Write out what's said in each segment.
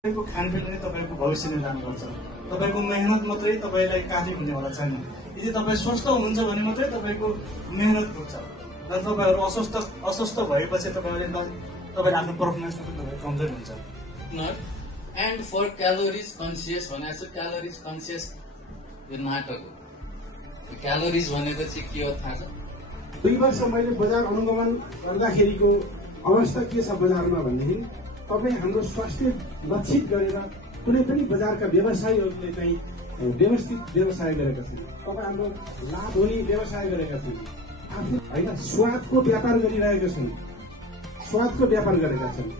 तपाईँको खानपिन नै तपाईँको भविष्य निर्माण गर्छ। तपाईँको मेहनत मात्रै तपाईँलाई काफी हुनेवाला छैन। यदि तपाईँ स्वस्थ हुनुहुन्छ भने मात्रै तपाईँको मेहनत हुन्छ। र तपाईँहरू अस्वस्थ भएपछि तपाईँले आफ्नो पर्फर्मेन्समा पनि तपाईँ कमजोर हुन्छ। एन्ड फर क्यालोरिज कन्सियस भनेको छ। क्यालोरिज कन्सियस यो नाटक हो। क्यालोरिज भनेको चाहिँ के हो थाहा छ? 2 वर्ष मैले बजार अनुगमन गर्दाखेरिको अवस्था के छ बजारमा भनेदेखि तपाईँ हाम्रो स्वास्थ्य लक्षित गरेर कुनै पनि बजारका व्यवसायीहरूले चाहिँ व्यवस्थित व्यवसाय गरेका छन्। तपाईँ हाम्रो लाभ हुने व्यवसाय गरेका छन्। आफ्नो होइन स्वादको व्यापार गरिरहेका छन्। स्वादको व्यापार गरेका छन्।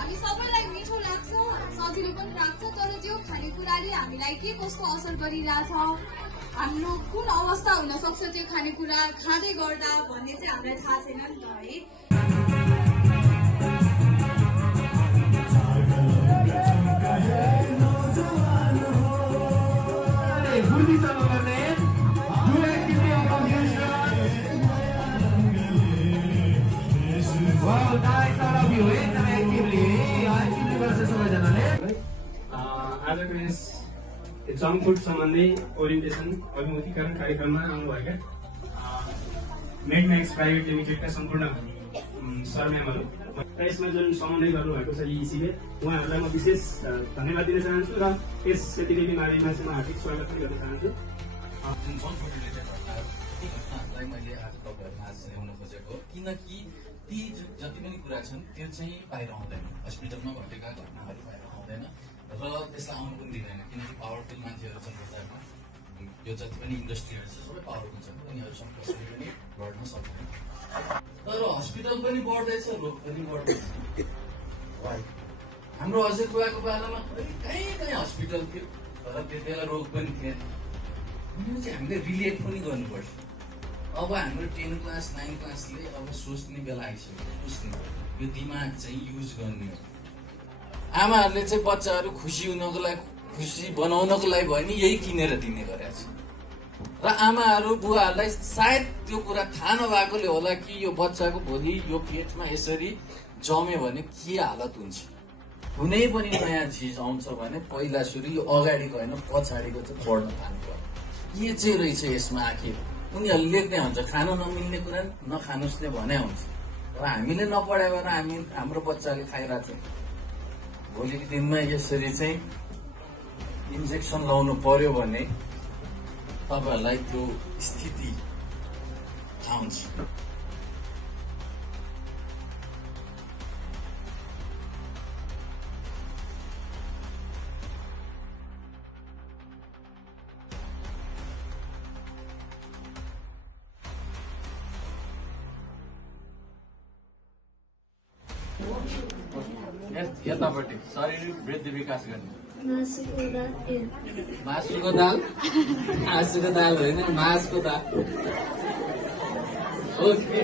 हामी सबैलाई मिठो लाग्छ, सजिलो पनि लाग्छ, तर त्यो खानेकुराले हामीलाई के कस्तो असर गरिरहेछ, हाम्रो कुन अवस्था हुन सक्छ त्यो खानेकुरा खाँदै गर्दा भन्ने चाहिँ हामीलाई थाहा छैन नि त है। आजको यस जङ्क फुड सम्बन्धी ओरिएन्टेसन अभिमुखीकरण कार्यक्रममा आउनुभएका मेडम्याक्स प्राइभेट लिमिटेडका सम्पूर्ण सर म्यामहरू र यसमा जुन समन्वय गर्नुभएको छ इसीले उहाँहरूलाई म विशेष धन्यवाद दिन चाहन्छु र यस सेतीले बिमारीमा चाहिँ म हार्दिक स्वागत पनि गर्न चाहन्छु। घटनाहरूलाई मैले आज तपाईँहरूमा आज ल्याउन खोजेको किनकि ती जति पनि कुरा छन् त्यो चाहिँ बाहिर आउँदैन, हस्पिटलमा घटेका घटनाहरू बाहिर आउँदैन र त्यसलाई आउनु पनि दिँदैन किनकि पावरफुल मान्छेहरू छन् बजारमा। यो जति पनि इन्डस्ट्रीहरू छ सबै पावरफुल छन्, उनीहरूसँग कसैले पनि बढ्न सक्दैन। तर हस्पिटल पनि बढ्दैछ, रोग पनि बढ्दैछ। हाम्रो हजुरबुवाको बेलामा कहीँ कहीँ हस्पिटल थियो तर त्यति बेला रोग पनि थिएन। यो चाहिँ हामीले रिलेट पनि गर्नुपर्छ। अब हाम्रो 10 क्लास 9 क्लासले अब सोच्ने बेला आइसक्यो। सोच्ने यो दिमाग चाहिँ युज गर्ने हो। आमाहरूले चाहिँ बच्चाहरू खुसी हुनको लागि, खुसी बनाउनको लागि भयो नि यही किनेर दिने गरेछ। र आमाहरू बुवाहरूलाई सायद त्यो कुरा थाहा नभएकोले होला कि यो बच्चाको भोलि यो पेटमा यसरी जम्यो भने के हालत हुन्छ। कुनै पनि नयाँ चिज आउँछ भने पहिला सुरु यो अगाडिको होइन पछाडिको चाहिँ पढ्न थाल्नु। के चाहिँ रहेछ यसमा आखिर उनीहरूले लेख्ने हुन्छ। खानु नमिल्ने कुरा नखानुस् नै भने हुन्छ। र हामीले नपढायो भने हाम्रो बच्चाले खाइरहेको छ। भोलिको दिनमा यसरी चाहिँ इन्जेक्सन लाउनु पर्यो भने तपाईँहरूलाई त्यो स्थिति थाहा हुन्छ। यतापट्टि शरीर वृद्धि विकास गर्ने मासुको दाल मासुको दाल होइन मासको दाल। ओके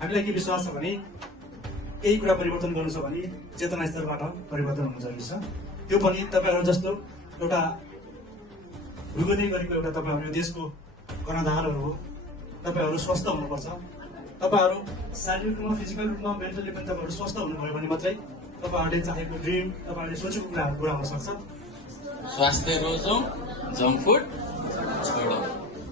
हामीलाई के विश्वास छ भने केही कुरा परिवर्तन गर्नु छ भने चेतना स्तरबाट परिवर्तन हुन जरुरी छ। त्यो पनि तपाईँहरू जस्तो एउटा भुगोदै गरेको एउटा तपाईँहरू देशको कर्णधारहरू हो। तपाईँहरू स्वस्थ हुनुपर्छ। तपाईँहरू शारीरिक रूपमा, फिजिकल रूपमा, मेन्टली पनि तपाईँहरू स्वस्थ हुनुभयो भने मात्रै तपाईँहरूले चाहेको ड्रिम, तपाईँहरूले सोचेको कुराहरू पुरा हुन सक्छ। स्वास्थ्य रोजौँ, जङ्क फुड छोडौँ।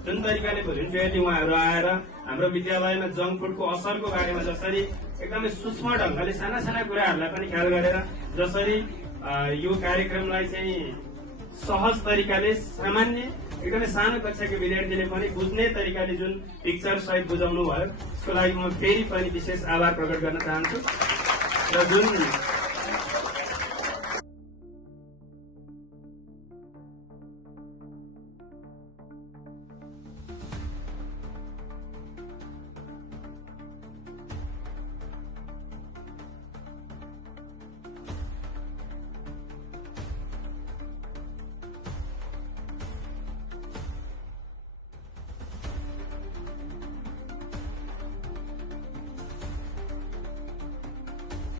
जुन तरिकाले भोलिन्टियरली उहाँहरू आएर हाम्रो विद्यालयमा जङ्क फुडको असरको बारेमा जसरी एकदमै सूक्ष्म ढङ्गले साना साना कुराहरूलाई पनि ख्याल गरेर जसरी यो कार्यक्रमलाई चाहिँ सहज तरिकाले सामान्य एकदमै सानो कक्षाको विद्यार्थीले पनि बुझ्ने तरिकाले जुन पिक्चर सहित बुझाउनु भयो त्यसको लागि म फेरि पनि विशेष आभार प्रकट गर्न चाहन्छु। र जुन